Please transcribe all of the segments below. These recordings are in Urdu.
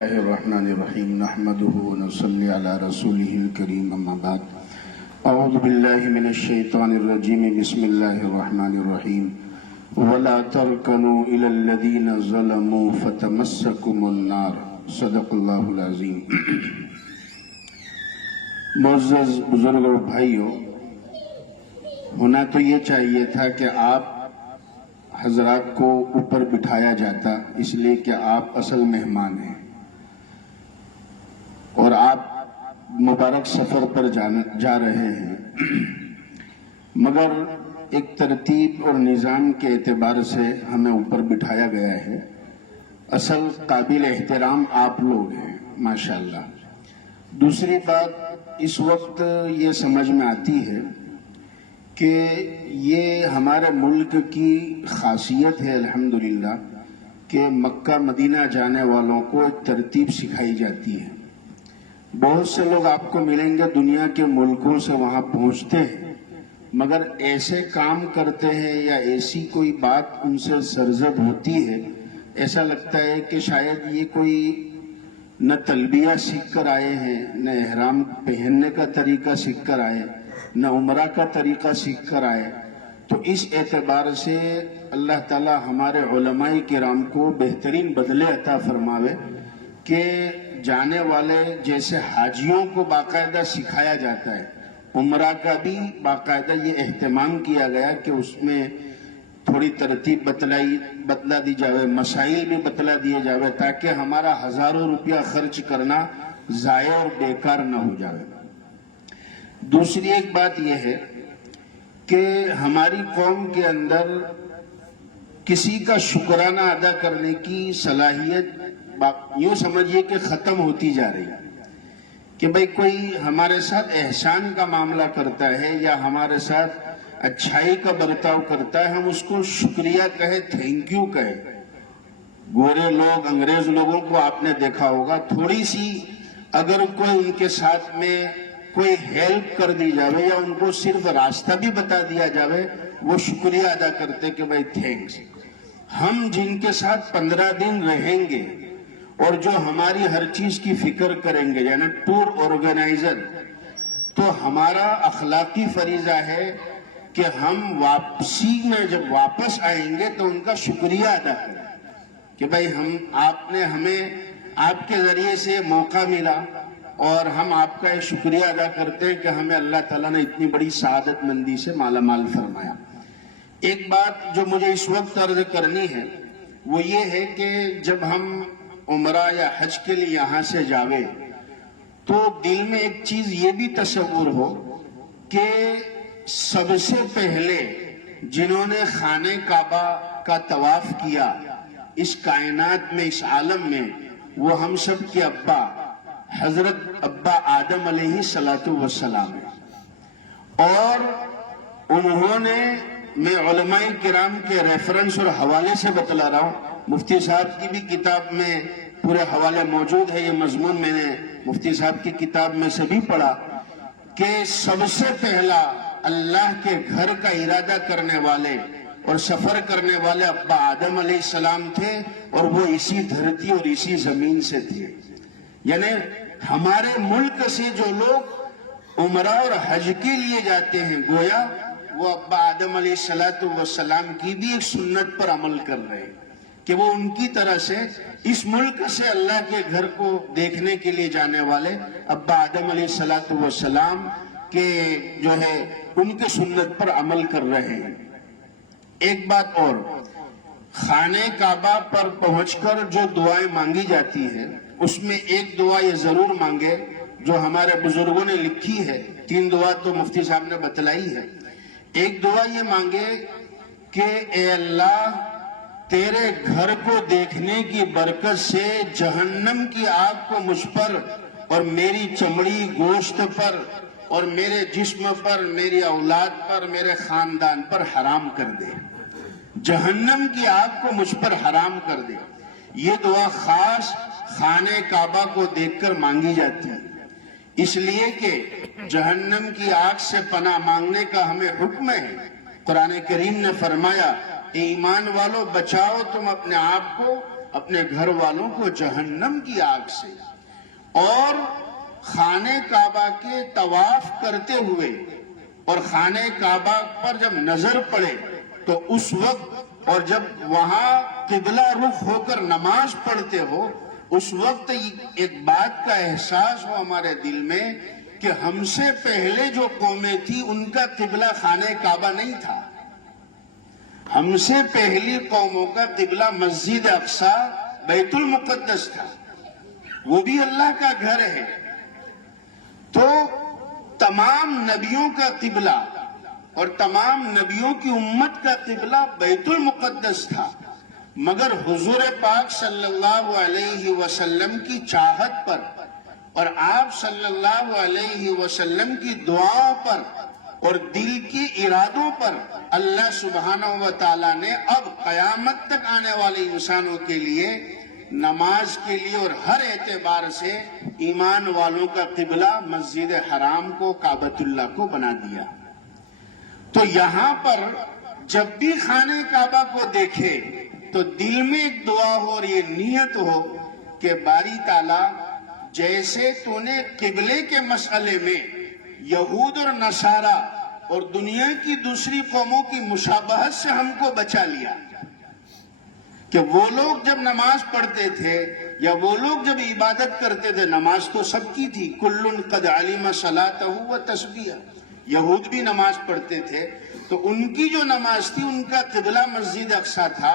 الله الرحمن الرحيم نحمده ونصلي على رسوله الكريم أما بعد أعوذ بالله من الشيطان الرجيم بسم الله الرحمن الرحيم ولا تركنوا إلى الذين ظلموا فتمسكم النار صدق الله العظيم معزز بزرگ اور بھائیوں، ہونا تو یہ چاہیے تھا کہ آپ حضرات کو اوپر بٹھایا جاتا، اس لیے کہ آپ اصل مہمان ہیں اور آپ مبارک سفر پر جا رہے ہیں، مگر ایک ترتیب اور نظام کے اعتبار سے ہمیں اوپر بٹھایا گیا ہے۔ اصل قابل احترام آپ لوگ ہیں ماشاءاللہ۔ دوسری بات، اس وقت یہ سمجھ میں آتی ہے کہ یہ ہمارے ملک کی خاصیت ہے الحمدللہ کہ مکہ مدینہ جانے والوں کو ایک ترتیب سکھائی جاتی ہے۔ بہت سے لوگ آپ کو ملیں گے دنیا کے ملکوں سے وہاں پہنچتے ہیں، مگر ایسے کام کرتے ہیں یا ایسی کوئی بات ان سے سرزد ہوتی ہے، ایسا لگتا ہے کہ شاید یہ کوئی نہ تلبیہ سیکھ کر آئے ہیں، نہ احرام پہننے کا طریقہ سیکھ کر آئے، نہ عمرہ کا طریقہ سیکھ کر آئے۔ تو اس اعتبار سے اللہ تعالی ہمارے علماء کرام کو بہترین بدلے عطا فرماوے کہ جانے والے جیسے حاجیوں کو باقاعدہ سکھایا جاتا ہے، عمرہ کا بھی باقاعدہ یہ اہتمام کیا گیا کہ اس میں تھوڑی ترتیب بتلا دی جاوے، مسائل بھی بتلا دیے جاوے تاکہ ہمارا ہزاروں روپیہ خرچ کرنا ضائع اور بیکار نہ ہو جائے۔ دوسری ایک بات یہ ہے کہ ہماری قوم کے اندر کسی کا شکرانہ ادا کرنے کی صلاحیت یوں سمجھیے کہ ختم ہوتی جا رہی ہے کہ بھئی کوئی ہمارے ساتھ احسان کا معاملہ کرتا ہے یا ہمارے ساتھ اچھائی کا برتاؤ کرتا ہے، ہم اس کو شکریہ کہیں، تھینک یو کہیں۔ گورے لوگ، انگریز لوگوں کو آپ نے دیکھا ہوگا، تھوڑی سی اگر کوئی ان کے ساتھ میں کوئی ہیلپ کر دی جاوے یا ان کو صرف راستہ بھی بتا دیا جاوے، وہ شکریہ ادا کرتے کہ بھئی تھینکس۔ ہم جن کے ساتھ 15 دن رہیں گے اور جو ہماری ہر چیز کی فکر کریں گے، یعنی ٹور آرگنائزر، تو ہمارا اخلاقی فریضہ ہے کہ ہم واپسی میں جب واپس آئیں گے تو ان کا شکریہ ادا کریں کہ بھئی آپ نے ہمیں آپ کے ذریعے سے موقع ملا اور ہم آپ کا یہ شکریہ ادا کرتے ہیں کہ ہمیں اللہ تعالیٰ نے اتنی بڑی سعادت مندی سے مالا مال فرمایا۔ ایک بات جو مجھے اس وقت عرض کرنی ہے وہ یہ ہے کہ جب ہم عمرہ یا حج کے لیے یہاں سے جاوے تو دل میں ایک چیز یہ بھی تصور ہو کہ سب سے پہلے جنہوں نے خانہ کعبہ کا طواف کیا اس کائنات میں، اس عالم میں، وہ ہم سب کے ابا حضرت ابا آدم علیہ السلام ہیں، اور انہوں نے، میں علماء کرام کے ریفرنس اور حوالے سے بتلا رہا ہوں، مفتی صاحب کی بھی کتاب میں پورے حوالے موجود ہے، یہ مضمون میں نے مفتی صاحب کی کتاب میں سے بھی پڑھا کہ سب سے پہلا اللہ کے گھر کا ارادہ کرنے والے اور سفر کرنے والے ابا آدم علیہ السلام تھے، اور وہ اسی دھرتی اور اسی زمین سے تھے۔ یعنی ہمارے ملک سے جو لوگ عمرہ اور حج کے لیے جاتے ہیں، گویا وہ ابا آدم علیہ السلام کی بھی ایک سنت پر عمل کر رہے ہیں کہ وہ ان کی طرح سے اس ملک سے اللہ کے گھر کو دیکھنے کے لیے جانے والے ابا آدم علیہ السلام کے جو ہے ان کے سنت پر عمل کر رہے ہیں۔ ایک بات اور، خانہ کعبہ پر پہنچ کر جو دعائیں مانگی جاتی ہیں اس میں ایک دعا یہ ضرور مانگے جو ہمارے بزرگوں نے لکھی ہے، 3 دعا تو مفتی صاحب نے بتلائی ہے۔ ایک دعا یہ مانگے کہ اے اللہ، تیرے گھر کو دیکھنے کی برکت سے جہنم کی آگ کو مجھ پر اور میری چمڑی گوشت پر اور میرے جسم پر، میری اولاد پر، میرے خاندان پر حرام کر دے، جہنم کی آگ کو مجھ پر حرام کر دے۔ یہ دعا خاص خانہ کعبہ کو دیکھ کر مانگی جاتی ہے، اس لیے کہ جہنم کی آگ سے پناہ مانگنے کا ہمیں حکم ہے۔ قرآن کریم نے فرمایا، ایمان والو بچاؤ تم اپنے آپ کو اپنے گھر والوں کو جہنم کی آگ سے، اور خانہ کعبہ کے طواف کرتے ہوئے اور خانہ کعبہ پر جب نظر پڑے تو اس وقت، اور جب وہاں قبلہ رخ ہو کر نماز پڑھتے ہو، اس وقت ایک بات کا احساس ہو ہمارے دل میں کہ ہم سے پہلے جو قومیں تھی ان کا قبلہ خانہ کعبہ نہیں تھا، ہم سے پہلی قوموں کا قبلہ مسجد اقصی بیت المقدس تھا، وہ بھی اللہ کا گھر ہے۔ تو تمام نبیوں کا قبلہ اور تمام نبیوں کی امت کا قبلہ بیت المقدس تھا، مگر حضور پاک صلی اللہ علیہ وسلم کی چاہت پر اور آپ صلی اللہ علیہ وسلم کی دعاؤں پر اور دل کے ارادوں پر اللہ سبحانہ و تعالیٰ نے اب قیامت تک آنے والے انسانوں کے لیے نماز کے لیے اور ہر اعتبار سے ایمان والوں کا قبلہ مسجد حرام کو، کعبۃ اللہ کو بنا دیا۔ تو یہاں پر جب بھی خانہ کعبہ کو دیکھے تو دل میں ایک دعا ہو اور یہ نیت ہو کہ باری تعالیٰ جیسے تو نے قبلے کے مسئلے میں یہود اور نصارہ اور دنیا کی دوسری قوموں کی مشابہت سے ہم کو بچا لیا کہ وہ لوگ جب نماز پڑھتے تھے یا وہ لوگ جب عبادت کرتے تھے، نماز تو سب کی تھی، کل قد علم صلاتہ و تسبیح، یہود بھی نماز پڑھتے تھے، تو ان کی جو نماز تھی ان کا قبلہ مسجد اقصی تھا۔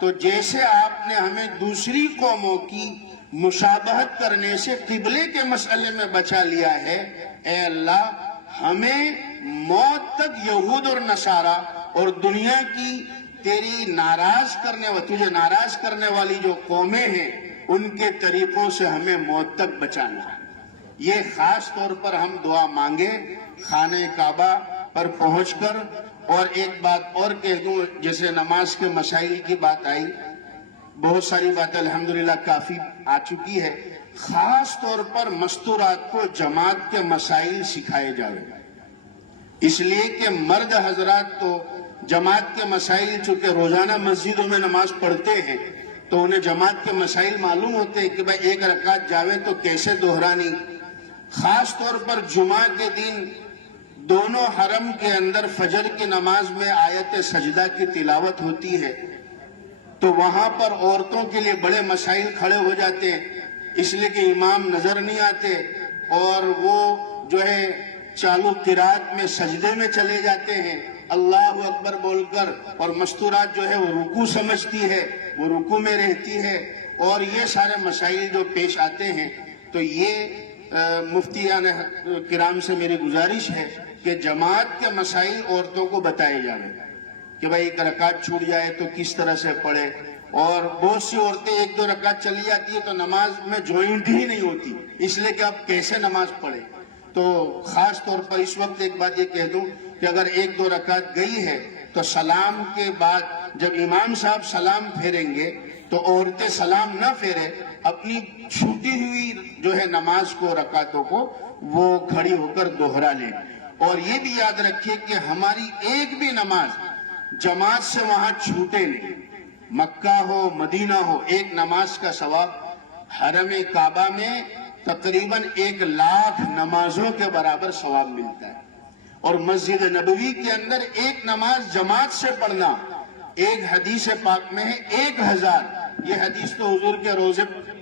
تو جیسے آپ نے ہمیں دوسری قوموں کی مشابہت کرنے سے قبلے کے مسئلے میں بچا لیا ہے، اے اللہ ہمیں موت تک یہود اور نصارہ اور دنیا کی تیری تجھے ناراض کرنے والی جو قومیں ہیں ان کے طریقوں سے ہمیں موت تک بچانا ہے۔ یہ خاص طور پر ہم دعا مانگے خانہ کعبہ پر پہنچ کر۔ اور ایک بات اور کہہ دوں، جیسے نماز کے مسائل کی بات آئی، بہت ساری باتیں الحمدللہ کافی آ چکی ہے، خاص طور پر مستورات کو جماعت کے مسائل سکھائے جائے، اس لیے کہ مرد حضرات تو جماعت کے مسائل چونکہ روزانہ مسجدوں میں نماز پڑھتے ہیں تو انہیں جماعت کے مسائل معلوم ہوتے ہیں کہ بھائی ایک رکعت جاوے تو کیسے دہرانی۔ خاص طور پر جمعہ کے دن دونوں حرم کے اندر فجر کی نماز میں آیت سجدہ کی تلاوت ہوتی ہے، تو وہاں پر عورتوں کے لیے بڑے مسائل کھڑے ہو جاتے ہیں، اس لیے کہ امام نظر نہیں آتے اور وہ جو ہے چالو قرات میں سجدے میں چلے جاتے ہیں اللہ اکبر بول کر، اور مستورات جو ہے وہ رکوع سمجھتی ہے، وہ رکوع میں رہتی ہے، اور یہ سارے مسائل جو پیش آتے ہیں۔ تو یہ مفتیان کرام سے میری گزارش ہے کہ جماعت کے مسائل عورتوں کو بتائے جائیں کہ بھائی ایک رکعت چھوٹ جائے تو کس طرح سے پڑھے، اور بہت سی عورتیں ایک دو رکعت چلی جاتی ہے تو نماز میں جوائنٹ ہی نہیں ہوتی، اس لیے کہ اب کیسے نماز پڑھے۔ تو خاص طور پر اس وقت ایک بات یہ کہہ دوں کہ اگر ایک دو رکعت گئی ہے تو سلام کے بعد جب امام صاحب سلام پھیریں گے تو عورتیں سلام نہ پھیرے، اپنی چھوٹی ہوئی جو ہے نماز کو، رکعتوں کو وہ کھڑی ہو کر دوہرا لیں۔ اور یہ بھی یاد رکھیے کہ ہماری ایک بھی نماز جماعت سے وہاں چھوٹے نہیں، مکہ ہو مدینہ ہو، ایک نماز کا ثواب حرم کعبہ میں تقریباً 1,00,000 نمازوں کے برابر ثواب ملتا ہے، اور مسجد نبوی کے اندر ایک نماز جماعت سے پڑھنا، ایک حدیث پاک میں ہے 1,000، یہ حدیث تو حضور کے روزے پر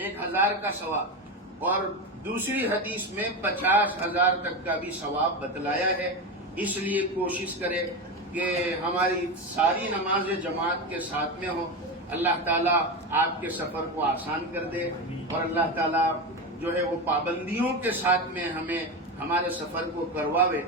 1,000 کا ثواب، اور دوسری حدیث میں 50,000 تک کا بھی ثواب بتلایا ہے۔ اس لیے کوشش کرے کہ ہماری ساری نمازیں جماعت کے ساتھ میں ہوں۔ اللہ تعالیٰ آپ کے سفر کو آسان کر دے، اور اللہ تعالیٰ جو ہے وہ پابندیوں کے ساتھ میں ہمیں ہمارے سفر کو کرواوے،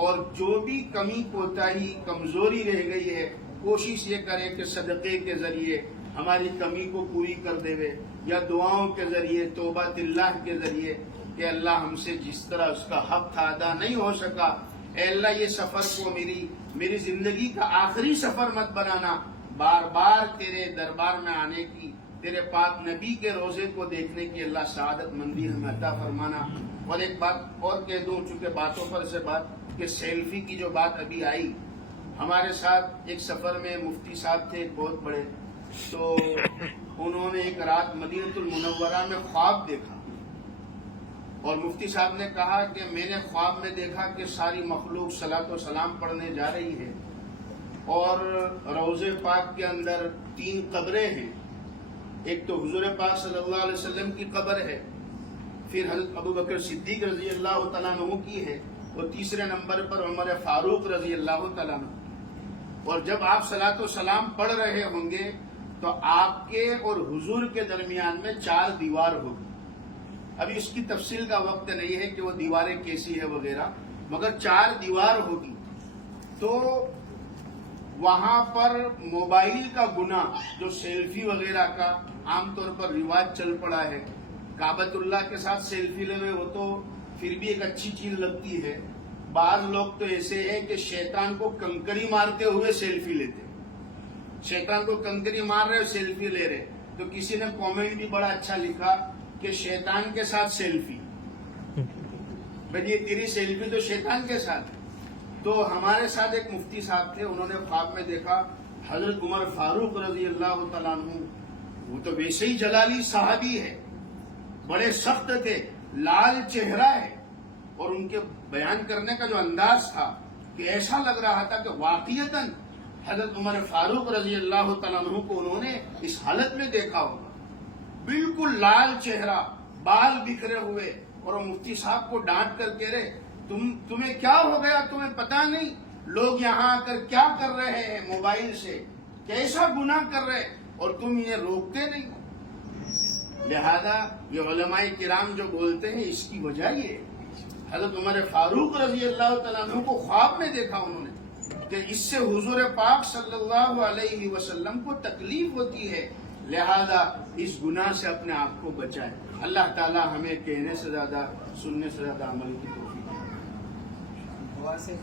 اور جو بھی کمی کوتاہی کمزوری رہ گئی ہے کوشش یہ کرے کہ صدقے کے ذریعے ہماری کمی کو پوری کر دے، یا دعاؤں کے ذریعے، توبہ اللہ کے ذریعے کہ اللہ ہم سے جس طرح اس کا حق ادا نہیں ہو سکا، اے اللہ یہ سفر کو میری زندگی کا آخری سفر مت بنانا، بار بار تیرے دربار میں آنے کی، تیرے پاک نبی کے روزے کو دیکھنے کی اللہ سعادت مندی ہمیں عطا فرمانا۔ اور ایک بات اور کہہ دوں، چونکہ باتوں پر سے بات کہ سیلفی کی جو بات ابھی آئی، ہمارے ساتھ ایک سفر میں مفتی صاحب تھے، ایک بہت بڑے، تو انہوں نے ایک رات مدینہ المنورہ میں خواب دیکھا، اور مفتی صاحب نے کہا کہ میں نے خواب میں دیکھا کہ ساری مخلوق صلاۃ و سلام پڑھنے جا رہی ہے، اور روضہ پاک کے اندر 3 قبریں ہیں. ایک تو حضور پاک صلی اللہ علیہ وسلم کی قبر ہے، پھر حضرت ابوبکر صدیق رضی اللہ تعالیٰ عنہ کی ہے، اور تیسرے نمبر پر عمر فاروق رضی اللہ تعالیٰ عنہ. اور جب آپ صلاۃ و سلام پڑھ رہے ہوں گے تو آپ کے اور حضور کے درمیان میں 4 دیوار ہوگی. ابھی اس کی تفصیل کا وقت نہیں ہے کہ وہ دیواریں کیسی ہے وغیرہ، مگر 4 دیوار ہوگی. تو وہاں پر موبائل کا گناہ، جو سیلفی وغیرہ کا عام طور پر رواج چل پڑا ہے، کعبۃ اللہ کے ساتھ سیلفی لے وہ تو پھر بھی ایک اچھی چیز لگتی ہے. بعض لوگ تو ایسے ہیں کہ شیطان کو کنکری مارتے ہوئے سیلفی لیتے، شیطان کو کنکری مار رہے سیلفی لے رہے. تو کسی نے کامنٹ بھی بڑا اچھا لکھا کہ شیطان کے ساتھ سیلفی، بھئی یہ تیری سیلفی تو شیطان کے ساتھ. تو ہمارے ساتھ ایک مفتی صاحب تھے، انہوں نے خواب میں دیکھا حضرت عمر فاروق رضی اللہ تعالیٰ عنہ، وہ تو ویسے ہی جلالی صحابی ہے، بڑے سخت تھے، لال چہرہ ہے، اور ان کے بیان کرنے کا جو انداز تھا کہ ایسا لگ رہا تھا کہ واقعتاً حضرت عمر فاروق رضی اللہ تعالیٰ عنہ کو انہوں نے اس حالت میں دیکھا ہوگا، بالکل لال چہرہ، بال بکھرے ہوئے. اور وہ مفتی صاحب کو ڈانٹ کر کہہ رہے تمہیں کیا ہو گیا، تمہیں پتا نہیں لوگ یہاں آ کر کیا کر رہے ہیں، موبائل سے کیسا گناہ کر رہے، اور تم یہ روکتے نہیں. لہذا یہ علماء کرام جو بولتے ہیں اس کی وجہ یہ حضرت عمر فاروق رضی اللہ تعالیٰ عنہ کو خواب میں دیکھا انہوں نے کہ اس سے حضور پاک صلی اللہ علیہ وسلم کو تکلیف ہوتی ہے، لہذا اس گناہ سے اپنے آپ کو بچائے. اللہ تعالیٰ ہمیں کہنے سے زیادہ سننے سے زیادہ عمل کی توفیق دے.